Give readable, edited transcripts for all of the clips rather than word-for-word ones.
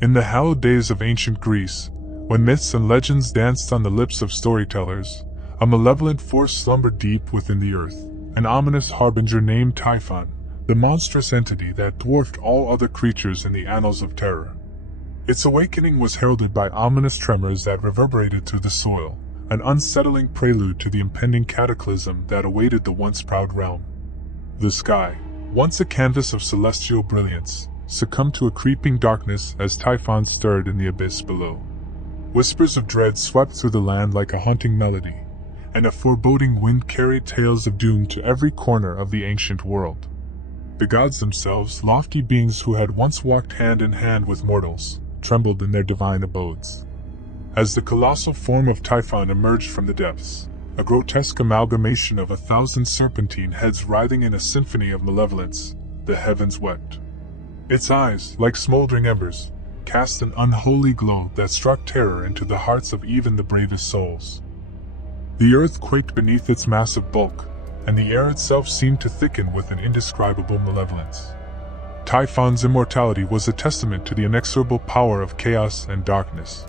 In the hallowed days of ancient Greece, when myths and legends danced on the lips of storytellers, a malevolent force slumbered deep within the earth, an ominous harbinger named Typhon, the monstrous entity that dwarfed all other creatures in the annals of terror. Its awakening was heralded by ominous tremors that reverberated through the soil, an unsettling prelude to the impending cataclysm that awaited the once proud realm. The sky, once a canvas of celestial brilliance, succumbed to a creeping darkness as Typhon stirred in the abyss below. Whispers of dread swept through the land like a haunting melody, and a foreboding wind carried tales of doom to every corner of the ancient world. The gods themselves, lofty beings who had once walked hand in hand with mortals, trembled in their divine abodes. As the colossal form of Typhon emerged from the depths, a grotesque amalgamation of 1,000 serpentine heads writhing in a symphony of malevolence, the heavens wept. Its eyes, like smoldering embers, cast an unholy glow that struck terror into the hearts of even the bravest souls. The earth quaked beneath its massive bulk, and the air itself seemed to thicken with an indescribable malevolence. Typhon's immortality was a testament to the inexorable power of chaos and darkness.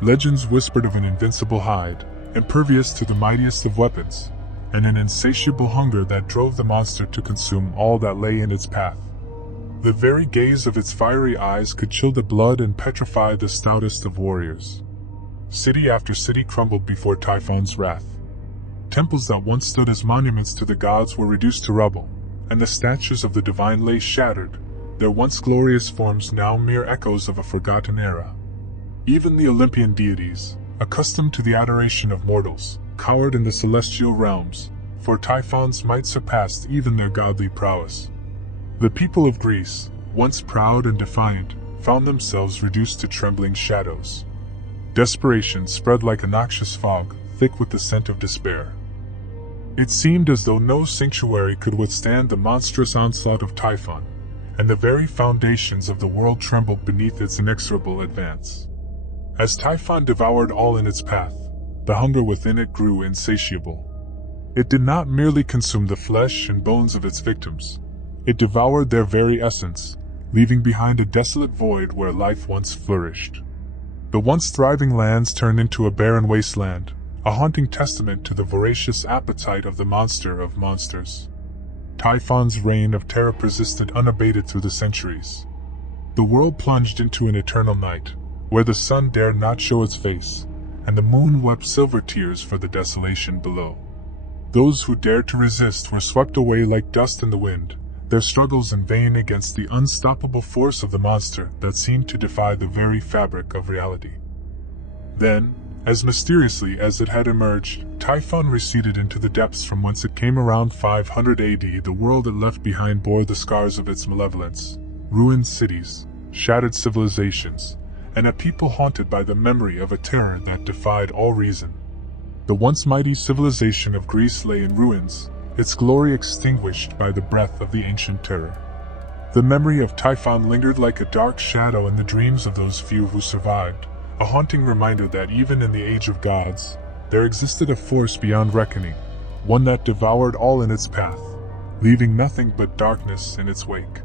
Legends whispered of an invincible hide, impervious to the mightiest of weapons, and an insatiable hunger that drove the monster to consume all that lay in its path. The very gaze of its fiery eyes could chill the blood and petrify the stoutest of warriors. City after city crumbled before Typhon's wrath. Temples that once stood as monuments to the gods were reduced to rubble, and the statues of the divine lay shattered, their once glorious forms now mere echoes of a forgotten era. Even the Olympian deities, accustomed to the adoration of mortals, cowered in the celestial realms, for Typhon's might surpassed even their godly prowess. The people of Greece, once proud and defiant, found themselves reduced to trembling shadows. Desperation spread like a noxious fog, thick with the scent of despair. It seemed as though no sanctuary could withstand the monstrous onslaught of Typhon, and the very foundations of the world trembled beneath its inexorable advance. As Typhon devoured all in its path, the hunger within it grew insatiable. It did not merely consume the flesh and bones of its victims. It devoured their very essence, leaving behind a desolate void where life once flourished. The once thriving lands turned into a barren wasteland, a haunting testament to the voracious appetite of the monster of monsters. Typhon's reign of terror persisted unabated through the centuries. The world plunged into an eternal night, where the sun dared not show its face, and the moon wept silver tears for the desolation below. Those who dared to resist were swept away like dust in the wind, their struggles in vain against the unstoppable force of the monster that seemed to defy the very fabric of reality. Then, as mysteriously as it had emerged, Typhon receded into the depths from whence it came. Around 500 AD, the world it left behind bore the scars of its malevolence: ruined cities, shattered civilizations, and a people haunted by the memory of a terror that defied all reason. The once mighty civilization of Greece lay in ruins, its glory extinguished by the breath of the ancient terror. The memory of Typhon lingered like a dark shadow in the dreams of those few who survived, a haunting reminder that even in the age of gods, there existed a force beyond reckoning, one that devoured all in its path, leaving nothing but darkness in its wake.